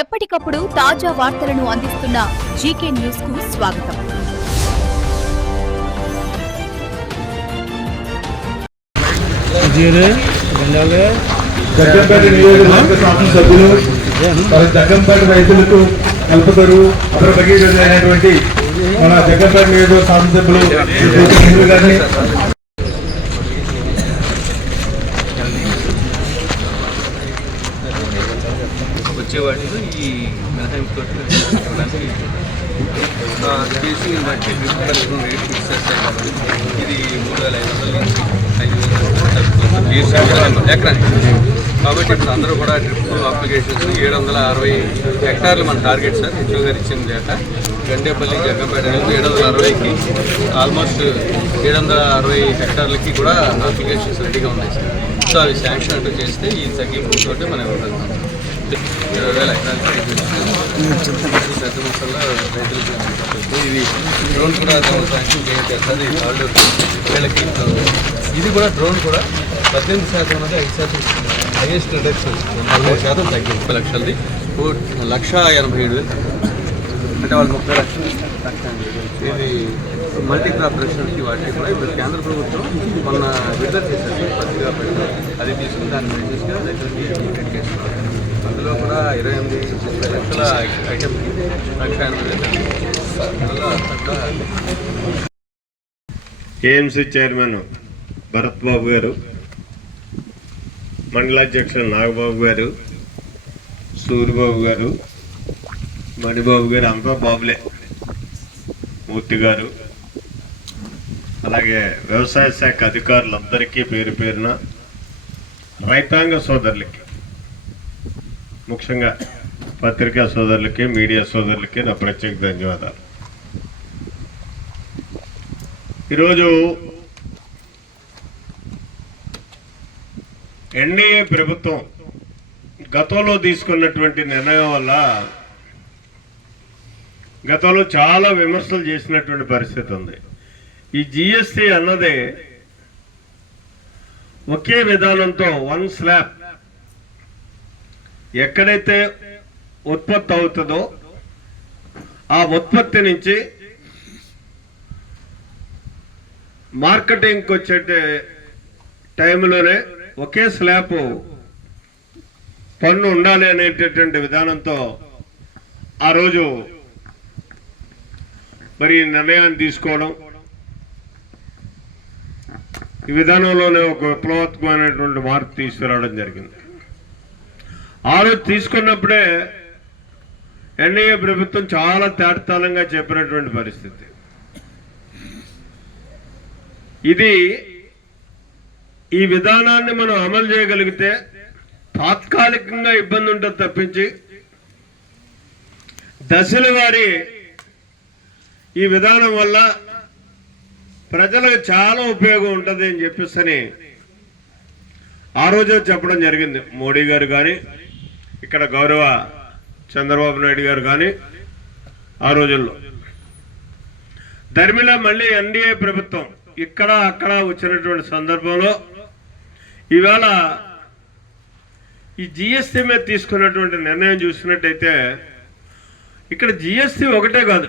ఎప్పటికప్పుడు తాజా వార్తలను అందిస్తున్న జీకే న్యూస్ కు స్వాగతం. జగ్గంపేట నియోజకవర్గ శాసనసభ్యులు జగ్గంపేట రైతులకు కల్పతరు అపర భగీరథ అయినటువంటి మన జగ్గంపేట నియోజకవర్గ శాసనసభ్యులు గారిని వచ్చేవాటిలో ఈ మినహాయింపుతో కేసుని బట్టి రేటు ఫిక్స్ చేస్తారు కాబట్టి ఇది 3,500 ఎకరానికి. కాబట్టి ఇప్పుడు అందరూ కూడా డ్రిప్ అప్లికేషన్స్ 760 హెక్టార్లు మన టార్గెట్ సార్. హెచ్ఓ గారు ఇచ్చిన డేటా గండేపల్లి జగ్గంపేట 760కి ఆల్మోస్ట్ 760 హెక్టార్లకి కూడా అప్లికేషన్స్ రెడీగా ఉన్నాయి సార్. సో అవి శాంక్షన్ అంటూ చేస్తే ఈ తగ్గింపుతో మనం ఇవ్వగలుగుతాం. 20,000 ఎకరాలకి పెద్ద మొత్తంలో రైతులకు ఇది డ్రోన్ కూడా శాంక్షన్ చేస్తారు. ఇది ఆల్రెడీ వీళ్ళకి ఇది కూడా డ్రోన్ కూడా 18% ఉన్నది 5% హైయెస్ట్ రిడక్షన్ 40% తగ్గింది. 30 లక్షలది 1,87,000 అంటే వాళ్ళు 30 లక్షలు. ఇది మల్టీ క్రాప్ రెసిడెన్సీ వాటికి కూడా ఇప్పుడు కేంద్ర ప్రభుత్వం మొన్న విడుదల చేశారు పత్రికా పెట్టడం. అది తీసుకుని దాన్ని మెసేజ్గా దగ్గరికి చేస్తున్నారు. అందులో కూడా 28 లక్షల ఐటమ్కి 1,80,000. ఏఎంసీ చైర్మన్ భరత్ బాబు గారు, మండలాధ్యక్షులు నాగబాబు గారు, సూరిబాబు గారు, మణిబాబు గారు, అంతా బాబులే, మూర్తి గారు, అలాగే వ్యవసాయ శాఖ అధికారులందరికీ పేరు పేరున, రైతాంగ సోదరులకి, ముఖ్యంగా పత్రికా సోదరులకి, మీడియా సోదరులకి నా ప్రత్యేక ధన్యవాదాలు. ఈరోజు ఎన్డీఏ ప్రభుత్వం గతంలో తీసుకున్నటువంటి నిర్ణయం వల్ల గతంలో చాలా విమర్శలు చేసినటువంటి పరిస్థితి ఉంది. ఈ జిఎస్టీ అన్నది ఒకే విధానంతో వన్ స్లాబ్ ఎక్కడైతే ఉత్పత్తి అవుతుందో ఆ ఉత్పత్తి నుంచి మార్కెటింగ్కి వచ్చే టైంలోనే ఒకే స్లాబ్ పన్ను ఉండాలి అనేటటువంటి విధానంతో ఆ రోజు మరి నిర్ణయాన్ని తీసుకోవడం, ఈ విధానంలోనే ఒక విప్లవాత్మకమైనటువంటి మార్పు తీసుకురావడం జరిగింది. ఆ రోజు తీసుకున్నప్పుడే ఎన్డీఏ ప్రభుత్వం చాలా తేటతలంగా చెప్పినటువంటి పరిస్థితి. ఇది ఈ విధానాన్ని మనం అమలు చేయగలిగితే తాత్కాలికంగా ఇబ్బంది ఉంటుంది తప్పించి దశల వారి ఈ విధానం వల్ల ప్రజలకు చాలా ఉపయోగం ఉంటుంది అని చెప్పేసి ఆ రోజే చెప్పడం జరిగింది. మోడీ గారు కానీ, ఇక్కడ గౌరవ చంద్రబాబు నాయుడు గారు కానీ ఆ రోజుల్లో. ధర్మిలా మళ్ళీ ఎన్డీఏ ప్రభుత్వం ఇక్కడ అక్కడ వచ్చినటువంటి సందర్భంలో ఇవాళ ఈ జిఎస్టీ మీద తీసుకున్నటువంటి నిర్ణయం చూసినట్టయితే ఇక్కడ జిఎస్టీ ఒకటే కాదు.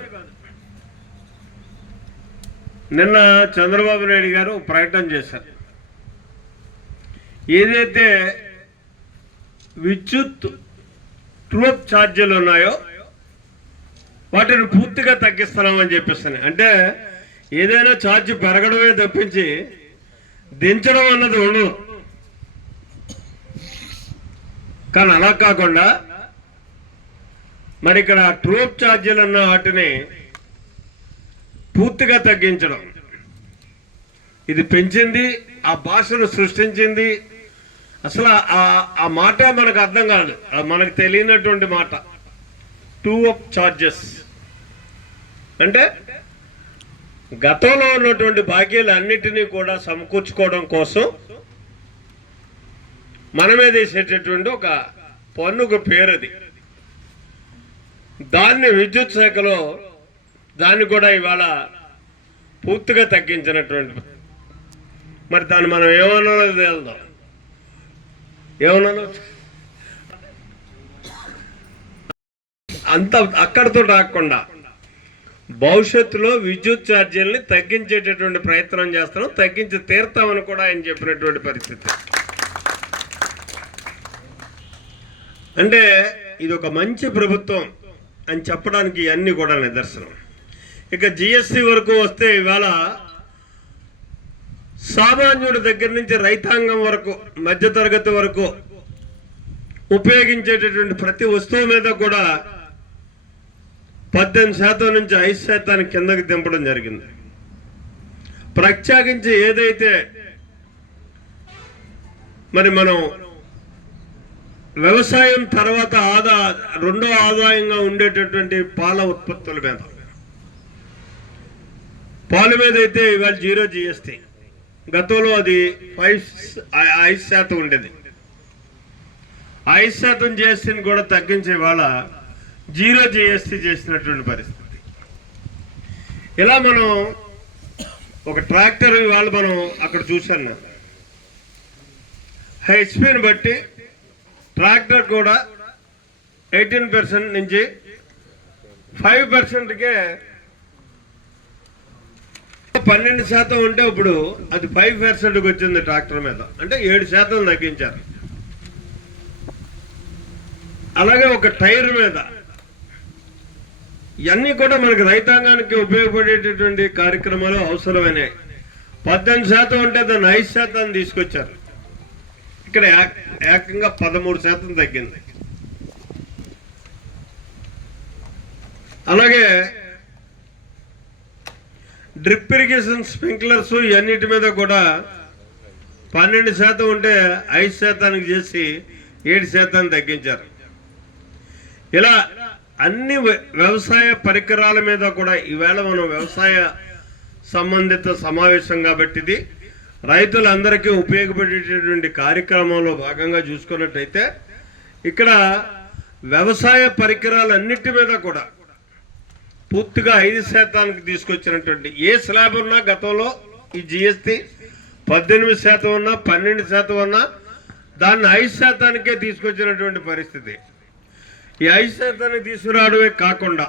నిన్న చంద్రబాబు నాయుడు గారు ప్రకటన చేశారు. ఏదైతే విద్యుత్ ట్రూప్ ఛార్జీలు ఉన్నాయో వాటిని పూర్తిగా తగ్గిస్తున్నామని చెప్పేస్తాను. అంటే ఏదైనా ఛార్జ్ పెరగడమే తప్పించి దించడం అన్నది ఉండదు. కానీ అలా కాకుండా మరి ఇక్కడ ట్రూప్ ఛార్జీలు అన్న వాటిని పూర్తిగా తగ్గించడం, ఇది పెంచింది, ఆ భాషను సృష్టించింది. అసలు ఆ మాట మనకు అర్థం కాదు, మనకు తెలియనటువంటి మాట. ట్రూప్ ఛార్జెస్ అంటే గతంలో ఉన్నటువంటి బాకీలు అన్నిటినీ కూడా సమకూర్చుకోవడం కోసం మనమే వేసేటటువంటి ఒక పన్నుకు పేరు అది. దాన్ని విద్యుత్ శాఖలో దాన్ని కూడా ఇవాళ పూర్తిగా తగ్గించినటువంటి, మరి దాన్ని మనం ఏమన్నా వెళ్దాం, ఏమన్నా అంత అక్కడితో రాకుండా భవిష్యత్తులో విద్యుత్ ఛార్జీలని తగ్గించేటటువంటి ప్రయత్నం చేస్తాం, తగ్గించి తీరుతామని కూడా ఆయన చెప్పినటువంటి పరిస్థితి. అంటే ఇది ఒక మంచి ప్రభుత్వం అని చెప్పడానికి ఇవన్నీ కూడా నిదర్శనం. ఇక జిఎస్టీ వరకు వస్తే ఇవాళ సామాన్యుడి దగ్గర నుంచి రైతాంగం వరకు మధ్యతరగతి వరకు ఉపయోగించేటటువంటి ప్రతి వస్తువు మీద కూడా 18% నుంచి 5% కిందకి దింపడం జరిగింది. ప్రత్యేకించి ఏదైతే మరి మనం వ్యవసాయం తర్వాత రెండో ఆదాయంగా ఉండేటటువంటి పాల ఉత్పత్తుల మీద, పాల మీద అయితే ఇవాళ 0 GST, గతంలో అది 5% ఉండేది. 5% GSTని కూడా తగ్గించే వాళ్ళ 0 GST చేసినటువంటి పరిస్థితి. ఇలా మనం ఒక ట్రాక్టర్ ఇవాళ మనం అక్కడ చూసాను, హెచ్పిని బట్టి ట్రాక్టర్ కూడా 18% నుంచి 5%కే 12% ఉంటే ఇప్పుడు అది 5%కి వచ్చింది ట్రాక్టర్ మీద, అంటే 7% తగ్గించారు. అలాగే ఒక టైర్ మీద, ఇవన్నీ కూడా మనకి రైతాంగానికి ఉపయోగపడేటటువంటి కార్యక్రమాలు అవసరమైనవి. 18% ఉంటే దాన్ని 5% తీసుకొచ్చారు. ఇక్కడ ఏకంగా 13% తగ్గింది. అలాగే డ్రిప్ ఇరిగేషన్ స్ప్రింక్లర్స్ ఇవన్నిటి మీద కూడా 12% ఉంటే 5% చేసి 7% తగ్గించారు. ఇలా అన్ని వ్యవసాయ పరికరాల మీద కూడా ఈవేళ మనం వ్యవసాయ సంబంధిత సమావేశం కాబట్టి ఇది రైతులందరికీ ఉపయోగపడేటటువంటి కార్యక్రమంలో భాగంగా చూసుకున్నట్టయితే ఇక్కడ వ్యవసాయ పరికరాలన్నిటి మీద కూడా పూర్తిగా 5% తీసుకొచ్చినటువంటి ఏ స్లాబ్ ఉన్నా గతంలో ఈ జిఎస్టీ 18% ఉన్నా 12% ఉన్నా దాన్ని 5%కే తీసుకొచ్చినటువంటి పరిస్థితి. ఈ 5% తీసుకురావడమే కాకుండా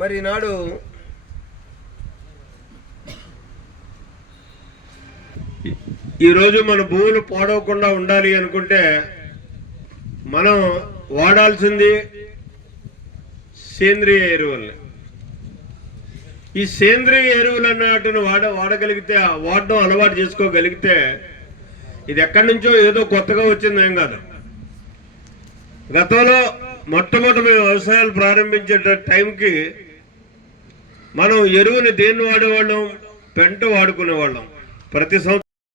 మరి ఈనాడు ఈరోజు మన భూములు పాడవకుండా ఉండాలి అనుకుంటే మనం వాడాల్సింది సేంద్రియ ఎరువుల్ని. ఈ సేంద్రియ ఎరువులు అన్నట్టును వాడగలిగితే, వాడడం అలవాటు చేసుకోగలిగితే, ఇది ఎక్కడి నుంచో ఏదో కొత్తగా వచ్చింది ఏం కాదు. గతంలో మొట్టమొదటి మేము వ్యవసాయాలు ప్రారంభించే టైంకి మనం ఎరువుని దేన్ని వాడేవాళ్ళం, పెంట వాడుకునేవాళ్ళం. ప్రతి సంవత్సరం